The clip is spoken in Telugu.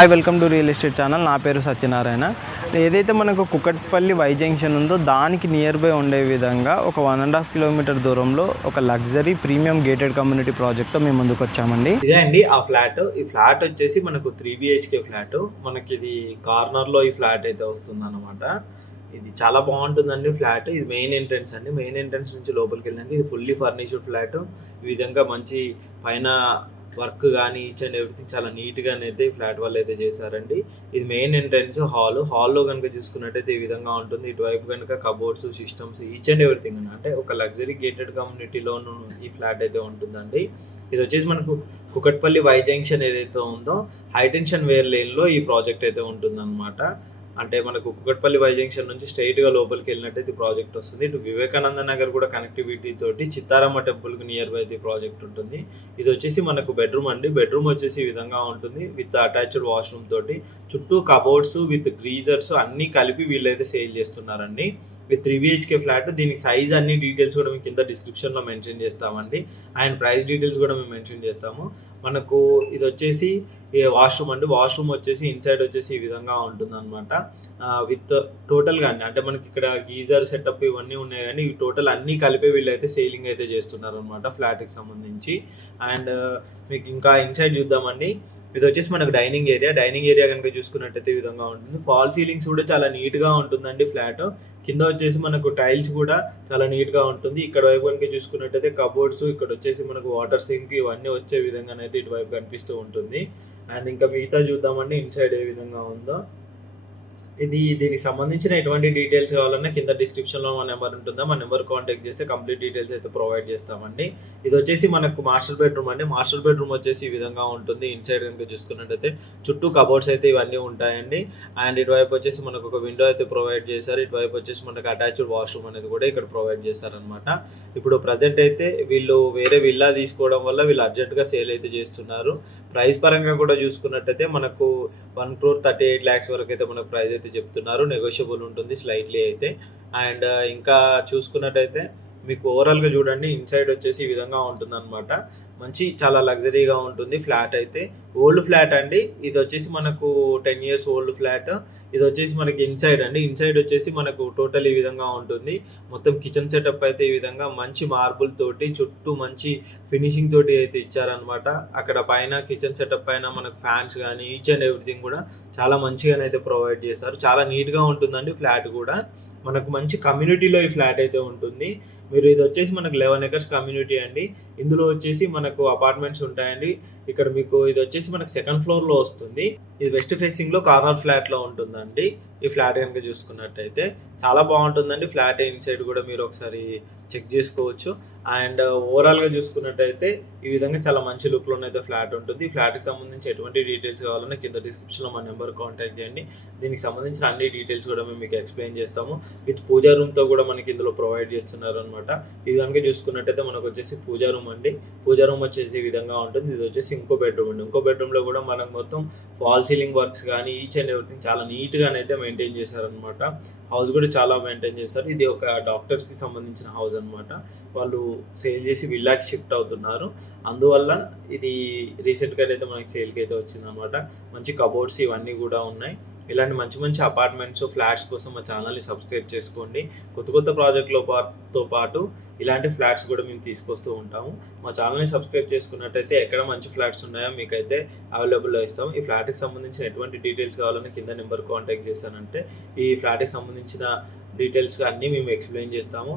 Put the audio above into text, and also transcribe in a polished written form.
Hi welcome to real estate channel. నా పేరు సత్యనారాయణ. ఏదైతే మనకు కుకట్పల్లి వై జంక్షన్ ఉందో దానికి నియర్ బై ఉండే విధంగా ఒక 1.5 కిలోమీటర్ దూరంలో ఒక లగ్జరీ ప్రీమియం గేటెడ్ కమ్యూనిటీ ప్రాజెక్ట్తో మేము ముందుకు వచ్చామండి. ఇదే అండి ఆ ఫ్లాట్. ఈ ఫ్లాట్ వచ్చేసి మనకు 3 BHK ఫ్లాట్. మనకి ఇది కార్నర్లో ఈ ఫ్లాట్ అయితే వస్తుంది అనమాట. ఇది చాలా బాగుంటుందండి ఫ్లాట్. ఇది మెయిన్ ఎంట్రన్స్ అండి. మెయిన్ ఎంట్రన్స్ నుంచి లోపలికి వెళ్ళినాక ఇది ఫుల్లీ ఫర్నిష్డ్ ఫ్లాట్. ఈ విధంగా మంచి పైన వర్క్ కానీ ఈచ్ అండ్ ఎవ్రీథింగ్ చాలా నీట్గానైతే ఫ్లాట్ వాళ్ళు అయితే చేశారండి. ఇది మెయిన్ ఎంట్రన్స్ హాల్లో కనుక చూసుకున్నట్టయితే ఈ విధంగా ఉంటుంది. ఇటువైపు కనుక cupboards, systems each and everything అంటే ఒక లగ్జరీ గేటెడ్ కమ్యూనిటీలోను ఈ ఫ్లాట్ అయితే ఉంటుందండి. ఇది వచ్చేసి మనకు కుకట్పల్లి వై జంక్షన్ ఏదైతే ఉందో హైటెన్షన్ వేర్ లేన్లో ఈ ప్రాజెక్ట్ అయితే ఉంటుందన్నమాట. అంటే మనకు కుకట్పల్లి వై జంక్షన్ నుంచి స్ట్రైట్గా లోపలికి వెళ్ళినట్టయితే ప్రాజెక్ట్ వస్తుంది. ఇటు వివేకానంద నగర్ కూడా కనెక్టివిటీ తోటి చిత్తారమ్మ టెంపుల్కి నియర్ బై అయితే ప్రాజెక్ట్ ఉంటుంది. ఇది వచ్చేసి మనకు బెడ్రూమ్ అండి. బెడ్రూమ్ వచ్చేసి ఈ విధంగా ఉంటుంది విత్ అటాచ్డ్ వాష్రూమ్ తోటి. చుట్టూ కబోర్డ్స్ విత్ గ్రీజర్స్ అన్నీ కలిపి వీళ్ళైతే సేల్ చేస్తున్నారండి. With 3 BHK flat. దీనికి సైజ్ అన్ని డీటెయిల్స్ కూడా మేము కింద డిస్క్రిప్షన్లో మెన్షన్ చేస్తామండి. అండ్ ప్రైస్ డీటెయిల్స్ కూడా మేము మెన్షన్ చేస్తాము. మనకు ఇది వచ్చేసి వాష్రూమ్ అండి. వాష్రూమ్ వచ్చేసి ఇన్సైడ్ వచ్చేసి ఈ విధంగా ఉంటుంది అనమాట. విత్ టోటల్గా అండి అంటే మనకి ఇక్కడ గీజర్ సెటప్ ఇవన్నీ ఉన్నాయి కానీ ఇవి టోటల్ అన్నీ కలిపి వీళ్ళైతే సేలింగ్ అయితే చేస్తున్నారు అనమాట ఫ్లాట్కి సంబంధించి. అండ్ మీకు ఇంకా ఇన్సైడ్ చూద్దామండి. ఇది వచ్చేసి మనకు డైనింగ్ ఏరియా కనుక చూసుకున్నట్టయితే ఈ విధంగా ఉంటుంది. ఫాల్ సీలింగ్స్ కూడా చాలా నీట్గా ఉంటుందండి ఫ్లాట్. కింద వచ్చేసి మనకు టైల్స్ కూడా చాలా నీట్గా ఉంటుంది. ఇక్కడ వైపు కనుక చూసుకున్నట్టయితే కబోర్డ్స్, ఇక్కడ వచ్చేసి మనకు వాటర్ సింక్ ఇవన్నీ వచ్చే విధంగానైతే ఇటువైపు కనిపిస్తూ ఉంటుంది. అండ్ ఇంకా మిగతా చూద్దామండి ఇన్సైడ్ ఏ విధంగా ఉందో. దీనికి సంబంధించిన ఎటువంటి డీటెయిల్స్ కావాలన్నా కింద డిస్క్రిప్షన్లో మా నెంబర్ ఉంటుందా, మా నెంబర్ కాంటాక్ట్ చేస్తే కంప్లీట్ డీటెయిల్స్ అయితే ప్రొవైడ్ చేస్తామండి. ఇది వచ్చేసి మనకు మాస్టర్ బెడ్రూమ్ అండి. మాస్టర్ బెడ్రూమ్ వచ్చేసి ఈ విధంగా ఉంటుంది. ఇన్సైడ్ కనుక చూసుకున్నట్టయితే చుట్టూ కబోర్డ్స్ అయితే ఇవన్నీ ఉంటాయండి. అండ్ ఇటువైపు వచ్చేసి మనకు ఒక విండో అయితే ప్రొవైడ్ చేశారు. ఇటువైపు వచ్చేసి మనకు అటాచ్డ్ వాష్రూమ్ అనేది కూడా ఇక్కడ ప్రొవైడ్ చేస్తారనమాట. ఇప్పుడు ప్రజెంట్ అయితే వీళ్ళు వేరే విల్లా తీసుకోవడం వల్ల వీళ్ళు అర్జెంట్గా సేల్ అయితే చేస్తున్నారు. ప్రైస్ పరంగా కూడా చూసుకున్నట్టయితే మనకు 1,38,00,000 వరకు అయితే మనకు ప్రైస్ అయితే చెప్తున్నారు. నెగోషియబుల్ ఉంటుంది స్లైట్లీ అయితే. అండ్ ఇంకా చూసుకున్నట్టయితే మీకు ఓవరాల్గా చూడండి ఇన్సైడ్ వచ్చేసి ఈ విధంగా ఉంటుందన్నమాట. మంచి చాలా లగ్జరీగా ఉంటుంది ఫ్లాట్ అయితే. ఓల్డ్ ఫ్లాట్ అండి. ఇది వచ్చేసి మనకు 10 years ఓల్డ్ ఫ్లాట్. ఇది వచ్చేసి మనకి ఇన్సైడ్ అండి. ఇన్సైడ్ వచ్చేసి మనకు టోటల్ ఈ విధంగా ఉంటుంది. మొత్తం కిచెన్ సెటప్ అయితే ఈ విధంగా మంచి మార్బుల్ తోటి చుట్టూ మంచి ఫినిషింగ్ తోటి అయితే ఇచ్చారనమాట. అక్కడ పైన కిచెన్ సెటప్ పైన మనకు ఫ్యాన్స్ కానీ ఈచ్ అండ్ ఎవ్రీథింగ్ కూడా చాలా మంచిగానైతే ప్రొవైడ్ చేశారు. చాలా నీట్గా ఉంటుందండి ఫ్లాట్ కూడా. మనకు మంచి కమ్యూనిటీలో ఈ ఫ్లాట్ అయితే ఉంటుంది. మీరు ఇది వచ్చేసి మనకు 11 acres కమ్యూనిటీ అండి. ఇందులో వచ్చేసి మనకు అపార్ట్మెంట్స్ ఉంటాయండి. ఇక్కడ మీకు ఇది వచ్చేసి మనకు 2nd floorలో వస్తుంది. ఇది వెస్ట్ ఫేసింగ్లో కార్నర్ ఫ్లాట్లో ఉంటుందండి. ఈ ఫ్లాట్ కనుక చూసుకున్నట్టయితే చాలా బాగుంటుందండి ఫ్లాట్. ఇన్సైడ్ కూడా మీరు ఒకసారి చెక్ చేసుకోవచ్చు. అండ్ ఓవరాల్గా చూసుకున్నట్టయితే ఈ విధంగా చాలా మంచి లుక్లోనైతే ఫ్లాట్ ఉంటుంది. ఈ ఫ్లాట్కి సంబంధించి ఎటువంటి డీటెయిల్స్ కావాలన్నా కింద డిస్క్రిప్షన్లో మా నెంబర్ కాంటాక్ట్ చేయండి. దీనికి సంబంధించిన అన్ని డీటెయిల్స్ కూడా మేము మీకు ఎక్స్ప్లెయిన్ చేస్తాము. విత్ పూజా రూమ్తో కూడా మనకి ఇందులో ప్రొవైడ్ చేస్తున్నారు అనమాట. ఇది కనుక చూసుకున్నట్టయితే మనకు వచ్చేసి పూజా రూమ్ అండి. పూజా రూమ్ వచ్చేసి ఈ విధంగా ఉంటుంది. ఇది వచ్చేసి ఇంకో బెడ్రూమ్ అండి. ఇంకో బెడ్రూమ్లో కూడా మనకు మొత్తం ఫాల్ సీలింగ్ వర్క్స్ కానీ ఈచ్ అండ్ ఎవ్రీథింగ్ చాలా నీట్గానైతే మెయింటైన్ చేశారనమాట. హౌస్ కూడా చాలా మెయింటైన్ చేస్తారు. ఇది ఒక డాక్టర్స్కి సంబంధించిన హౌస్ అనమాట. వాళ్ళు సేల్ చేసి విల్లాకి షిఫ్ట్ అవుతున్నారు. అందువల్ల ఇది రీసెంట్గా అయితే మనకి సేల్కి అయితే వచ్చిందనమాట. మంచి కబోర్డ్స్ ఇవన్నీ కూడా ఉన్నాయి. ఇలాంటి మంచి మంచి అపార్ట్మెంట్స్, ఫ్లాట్స్ కోసం మా ఛానల్ని సబ్స్క్రైబ్ చేసుకోండి. కొత్త ప్రాజెక్టులతో పాటు ఇలాంటి ఫ్లాట్స్ కూడా మేము తీసుకొస్తూ ఉంటాము. మా ఛానల్ని సబ్స్క్రైబ్ చేసుకున్నట్టయితే ఎక్కడ మంచి ఫ్లాట్స్ ఉన్నాయో మీకైతే అవైలబుల్లో ఇస్తాం. ఈ ఫ్లాట్కి సంబంధించిన ఎటువంటి డీటెయిల్స్ కావాలని కింద నెంబర్ కాంటాక్ట్ చేశానంటే ఈ ఫ్లాట్కి సంబంధించిన డీటెయిల్స్ అన్నీ మేము ఎక్స్ప్లెయిన్ చేస్తాము.